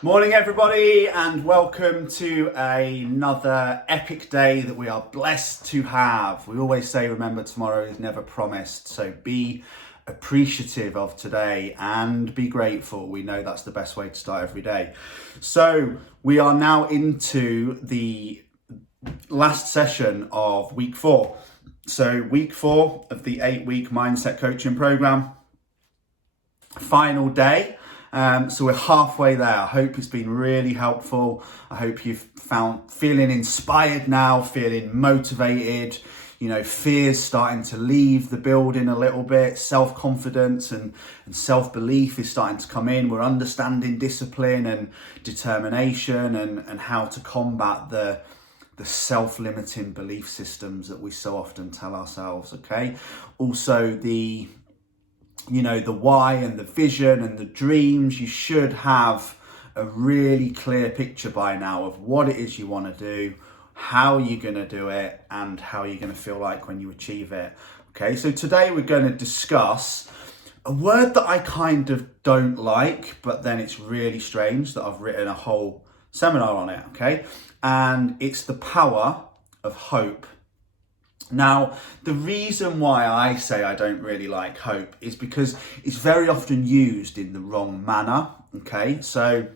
Morning everybody, and welcome to another epic day that we are blessed to have. We always say remember tomorrow is never promised, so be appreciative of today and be grateful. We know that's the best way to start every day. So we are now into the last session of week 4. So week 4 of the 8-week mindset coaching program, final day. So we're halfway there. I hope it's been really helpful. I hope you've feeling inspired now, feeling motivated, fears starting to leave the building a little bit, self-confidence and self-belief is starting to come in. We're understanding discipline and determination and how to combat the self-limiting belief systems that we so often tell ourselves, okay? Also the why and the vision and the dreams. You should have a really clear picture by now of what it is you want to do, how you're going to do it, and how you're going to feel like when you achieve it. Okay, so today we're going to discuss a word that I kind of don't like, but then it's really strange that I've written a whole seminar on it, okay? And it's the power of hope. Now, the reason why I say I don't really like hope is because it's very often used in the wrong manner, okay? So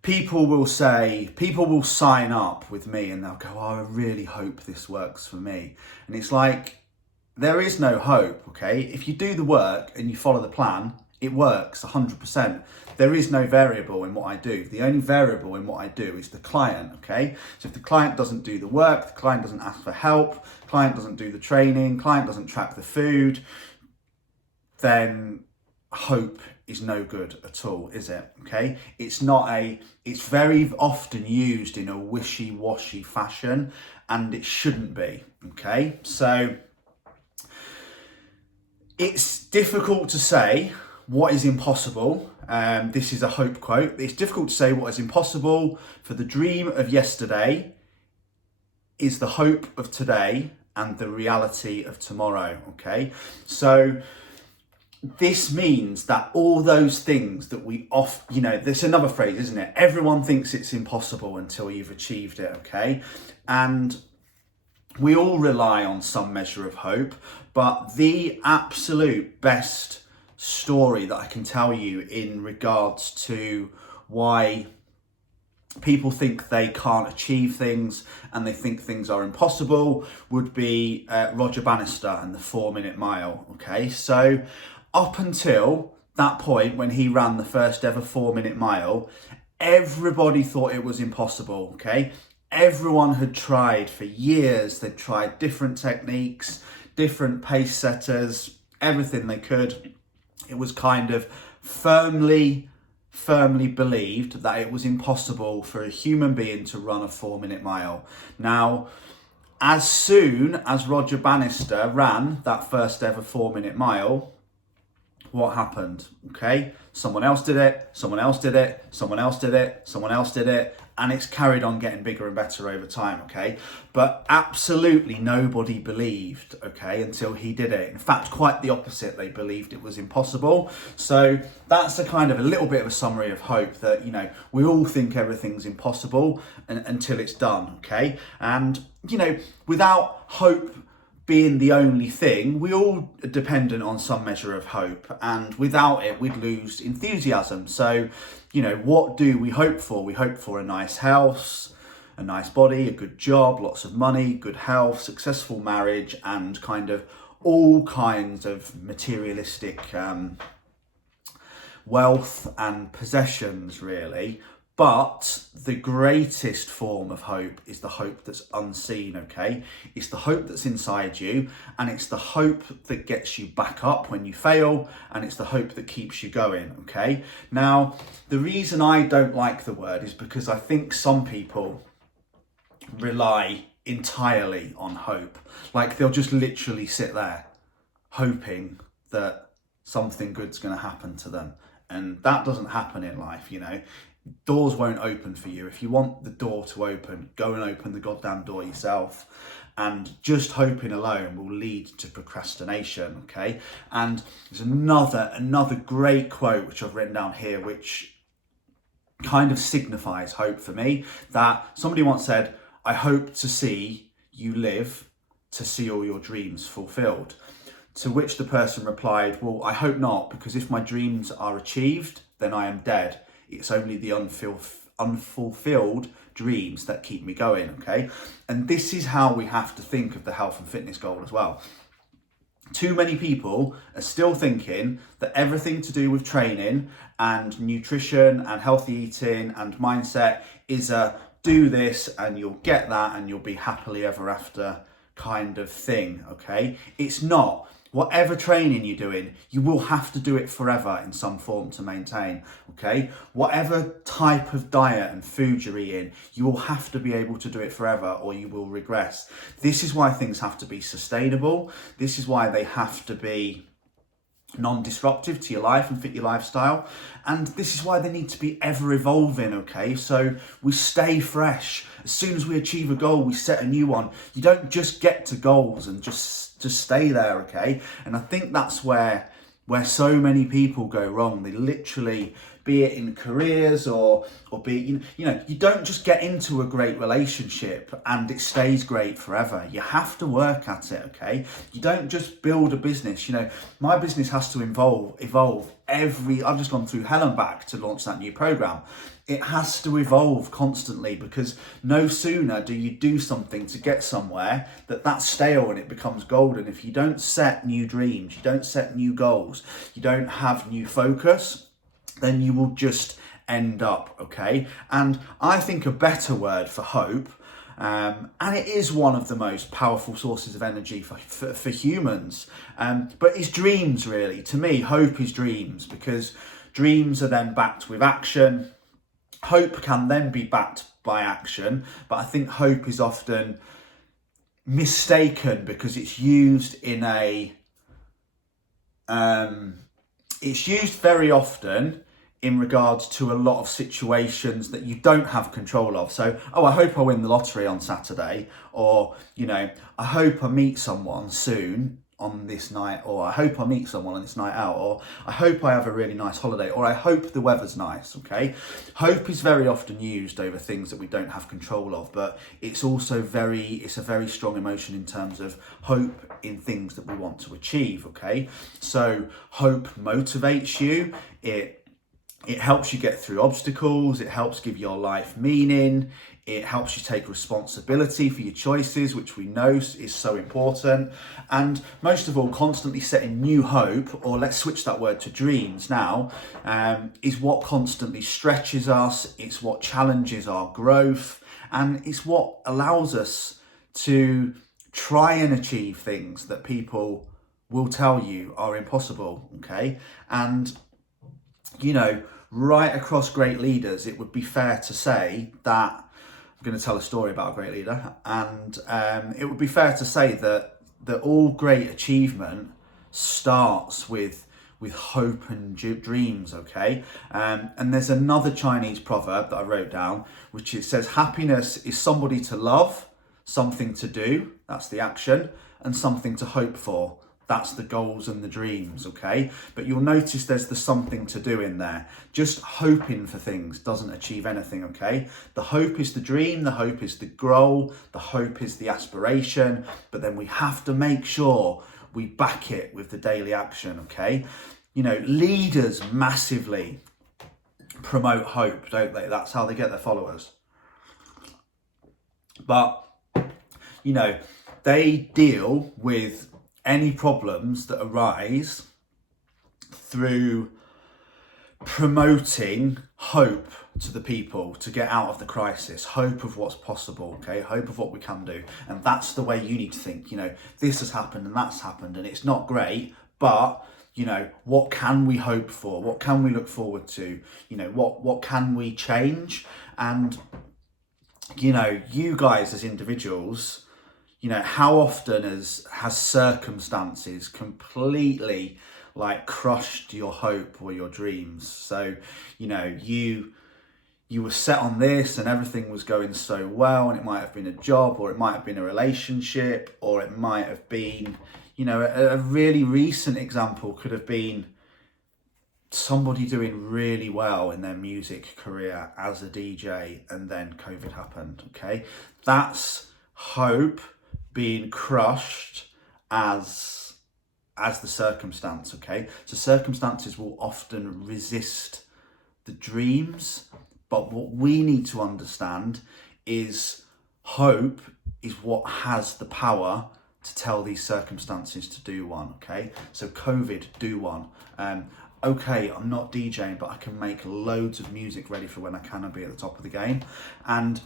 people will sign up with me and they'll go, oh, I really hope this works for me. And it's like, there is no hope, okay? If you do the work and you follow the plan, it works 100%. There is no variable in what I do. The only variable in what I do is the client, okay? So if the client doesn't do the work, the client doesn't ask for help, client doesn't do the training, client doesn't track the food, then hope is no good at all, is it? Okay? It's very often used in a wishy-washy fashion, and it shouldn't be, okay? So it's difficult to say what is impossible. This is a hope quote. It's difficult to say what is impossible, for the dream of yesterday is the hope of today and the reality of tomorrow, okay? So this means that all those things that there's another phrase, isn't it? Everyone thinks it's impossible until you've achieved it, okay? And we all rely on some measure of hope, but the absolute best story that I can tell you in regards to why people think they can't achieve things and they think things are impossible would be Roger Bannister and the 4-minute mile, okay? So up until that point when he ran the first ever 4-minute mile, everybody thought it was impossible, okay? Everyone had tried for years. They'd tried different techniques, different pace setters, everything they could. It was kind of firmly believed that it was impossible for a human being to run a 4-minute mile. Now, as soon as Roger Bannister ran that first ever 4-minute mile, what happened? Okay, someone else did it, someone else did it, someone else did it, someone else did it, and it's carried on getting bigger and better over time, okay? But absolutely nobody believed, okay, until he did it. In fact, quite the opposite. They believed it was impossible. So that's a little bit of a summary of hope, that, we all think everything's impossible until it's done, okay? And, without hope being the only thing, we all are dependent on some measure of hope, and without it we'd lose enthusiasm. So what do we hope for? We hope for a nice house, a nice body, a good job, lots of money, good health, successful marriage, and kind of all kinds of materialistic wealth and possessions, really. But the greatest form of hope is the hope that's unseen, okay? It's the hope that's inside you, and it's the hope that gets you back up when you fail, and it's the hope that keeps you going, okay? Now, the reason I don't like the word is because I think some people rely entirely on hope. Like, they'll just literally sit there hoping that something good's going to happen to them. And that doesn't happen in life, Doors won't open for you. If you want the door to open, go and open the goddamn door yourself. And just hoping alone will lead to procrastination, okay? And there's another great quote which I've written down here, which kind of signifies hope for me. That somebody once said, I hope to see you live to see all your dreams fulfilled. To which the person replied, well, I hope not, because if my dreams are achieved, then I am dead. It's only the unfulfilled dreams that keep me going, okay? And this is how we have to think of the health and fitness goal as well. Too many people are still thinking that everything to do with training and nutrition and healthy eating and mindset is a do this and you'll get that and you'll be happily ever after kind of thing, okay? It's not. Whatever training you're doing, you will have to do it forever in some form to maintain, okay? Whatever type of diet and food you're eating, you will have to be able to do it forever or you will regress. This is why things have to be sustainable. This is why they have to be non-disruptive to your life and fit your lifestyle. And this is why they need to be ever evolving, okay? So we stay fresh. As soon as we achieve a goal, we set a new one. You don't just get to goals and just stay there, okay? And I think that's where so many people go wrong. They literally, be it in careers or be it, you know, you don't just get into a great relationship and it stays great forever. You have to work at it, okay? You don't just build a business. You know, my business has to evolve I've just gone through hell and back to launch that new program. It has to evolve constantly, because no sooner do you do something to get somewhere that's stale and it becomes golden. If you don't set new dreams, you don't set new goals, you don't have new focus, then you will just end up, okay? And I think a better word for hope, and it is one of the most powerful sources of energy for humans, but it's dreams, really. To me, hope is dreams, because dreams are then backed with action. Hope can then be backed by action, but I think hope is often mistaken because it's used in it's used very often in regards to a lot of situations that you don't have control of. So, oh, I hope I win the lottery on Saturday, or, you know, I hope I meet someone soon on this night, or I hope I meet someone on this night out, or I hope I have a really nice holiday, or I hope the weather's nice, okay? Hope is very often used over things that we don't have control of, but it's also it's a very strong emotion in terms of hope in things that we want to achieve, okay? So hope motivates you, it helps you get through obstacles, it helps give your life meaning, it helps you take responsibility for your choices, which we know is so important. And most of all, constantly setting new hope, or let's switch that word to dreams now, is what constantly stretches us, it's what challenges our growth, and it's what allows us to try and achieve things that people will tell you are impossible, okay? And, you know, right across great leaders, it would be fair to say that, I'm going to tell a story about a great leader, and it would be fair to say that all great achievement starts with hope and dreams, okay? And there's another Chinese proverb that I wrote down, which it says, happiness is somebody to love, something to do, that's the action, and something to hope for. That's the goals and the dreams, okay? But you'll notice there's the something to do in there. Just hoping for things doesn't achieve anything, okay? The hope is the dream, the hope is the goal, the hope is the aspiration, but then we have to make sure we back it with the daily action, okay? You know, leaders massively promote hope, don't they? That's how they get their followers. But, you know, they deal with any problems that arise through promoting hope to the people to get out of the crisis, hope of what's possible, okay, hope of what we can do. And that's the way you need to think. You know, this has happened and that's happened and it's not great, but, you know, what can we hope for? What can we look forward to? You know, what can we change? And, you know, you guys as individuals, you know, how often has circumstances completely like crushed your hope or your dreams? So, you know, you were set on this and everything was going so well, and it might have been a job, or it might have been a relationship, or it might have been, you know, a really recent example could have been somebody doing really well in their music career as a DJ, and then COVID happened, okay? That's hope being crushed as the circumstance, okay? So circumstances will often resist the dreams, but what we need to understand is hope is what has the power to tell these circumstances to do one, okay? So COVID, do one. Okay, I'm not DJing, but I can make loads of music ready for when I can and be at the top of the game. And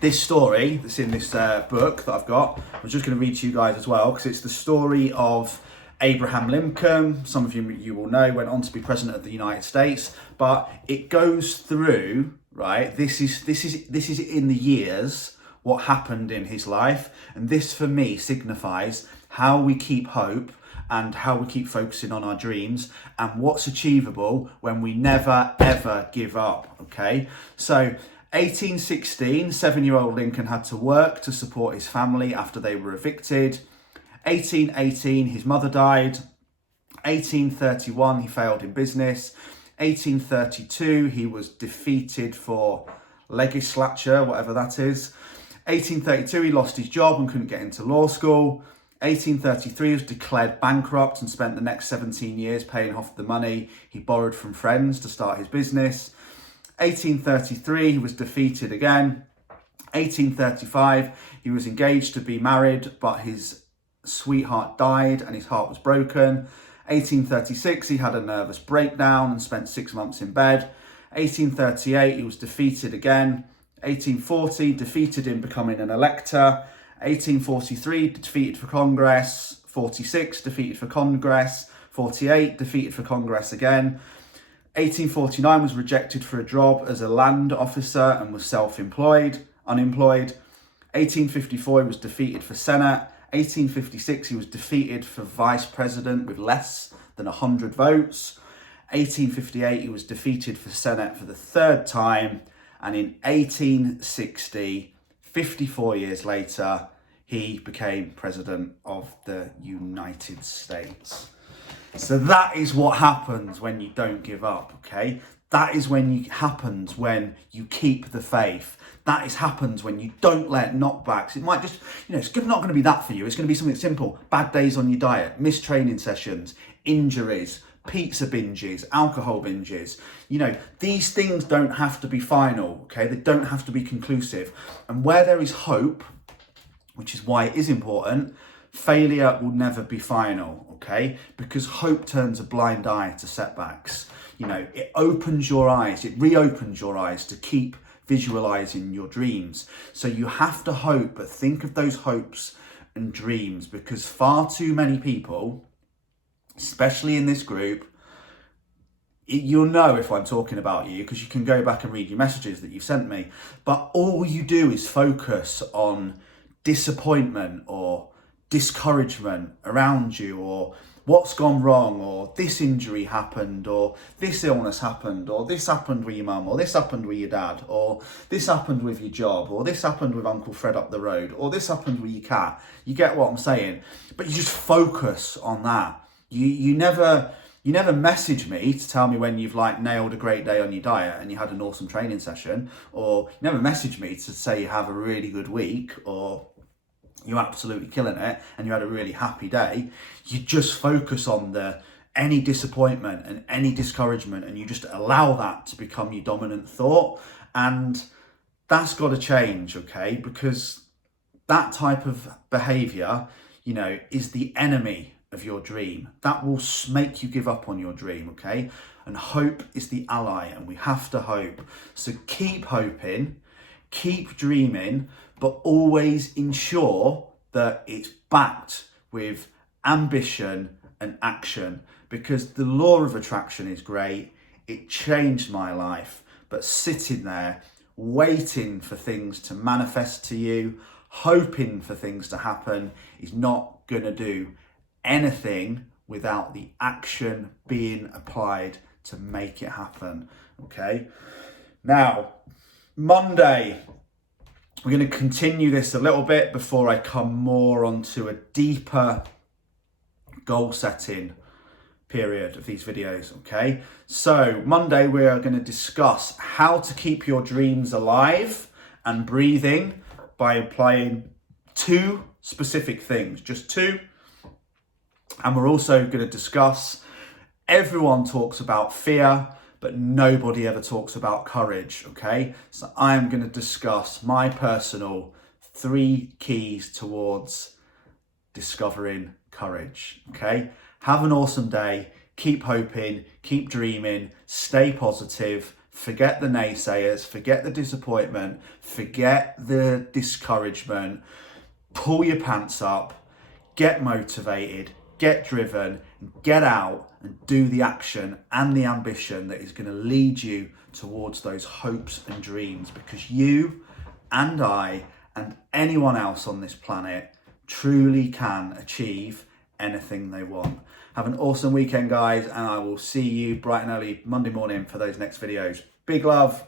this story that's in this book that I've got, I'm just going to read to you guys as well, because it's the story of Abraham Lincoln. Some of you will know, went on to be president of the United States, but it goes through, right? This is in the years what happened in his life, and this for me signifies how we keep hope and how we keep focusing on our dreams and what's achievable when we never ever give up, okay? So 1816, 7-year-old Lincoln had to work to support his family after they were evicted. 1818, his mother died. 1831, he failed in business. 1832, he was defeated for legislature, whatever that is. 1832, he lost his job and couldn't get into law school. 1833, he was declared bankrupt and spent the next 17 years paying off the money he borrowed from friends to start his business. 1833, he was defeated again. 1835, he was engaged to be married, but his sweetheart died and his heart was broken. 1836, he had a nervous breakdown and spent 6 months in bed. 1838, he was defeated again. 1840, defeated in becoming an elector. 1843, defeated for Congress. 46, defeated for Congress. 48, defeated for Congress again. 1849, was rejected for a job as a land officer and was unemployed. 1854, he was defeated for Senate. 1856, he was defeated for vice president with less than 100 votes. 1858, he was defeated for Senate for the third time. And in 1860, 54 years later, he became president of the United States. So that is what happens when you don't give up, okay? That is happens when you keep the faith. That happens when you don't let knockbacks. It might just, it's not going to be that for you. It's going to be something simple. Bad days on your diet, missed training sessions, injuries, pizza binges, alcohol binges. These things don't have to be final, okay? They don't have to be conclusive. And where there is hope, which is why it is important, failure will never be final, okay? Because hope turns a blind eye to setbacks. It opens your eyes, it reopens your eyes to keep visualizing your dreams. So you have to hope, but think of those hopes and dreams, because far too many people, especially in this group, you'll know if I'm talking about you, because you can go back and read your messages that you've sent me, but all you do is focus on disappointment or discouragement around you, or what's gone wrong, or this injury happened, or this illness happened, or this happened with your mum, or this happened with your dad, or this happened with your job, or this happened with Uncle Fred up the road, or this happened with your cat. You get what I'm saying? But you just focus on that. You never message me to tell me when you've nailed a great day on your diet and you had an awesome training session, or you never message me to say you have a really good week, or you're absolutely killing it and you had a really happy day. You just focus on any disappointment and any discouragement, and you just allow that to become your dominant thought. And that's got to change, okay? Because that type of behavior, is the enemy of your dream. That will make you give up on your dream, okay? And hope is the ally, and we have to hope. So keep hoping, keep dreaming, but always ensure that it's backed with ambition and action, because the law of attraction is great. It changed my life, but sitting there waiting for things to manifest to you, hoping for things to happen, is not going to do anything without the action being applied to make it happen, okay? Now, Monday, we're going to continue this a little bit before I come more onto a deeper goal setting period of these videos, okay? So Monday we are going to discuss how to keep your dreams alive and breathing by applying 2 specific things, just 2. And we're also going to discuss, everyone talks about fear, but nobody ever talks about courage, okay? So I'm going to discuss my personal 3 keys towards discovering courage, okay? Have an awesome day. Keep hoping, keep dreaming, stay positive, forget the naysayers, forget the disappointment, forget the discouragement, pull your pants up, get motivated, get driven, get out and do the action and the ambition that is going to lead you towards those hopes and dreams, because you and I and anyone else on this planet truly can achieve anything they want. Have an awesome weekend, guys, and I will see you bright and early Monday morning for those next videos. Big love.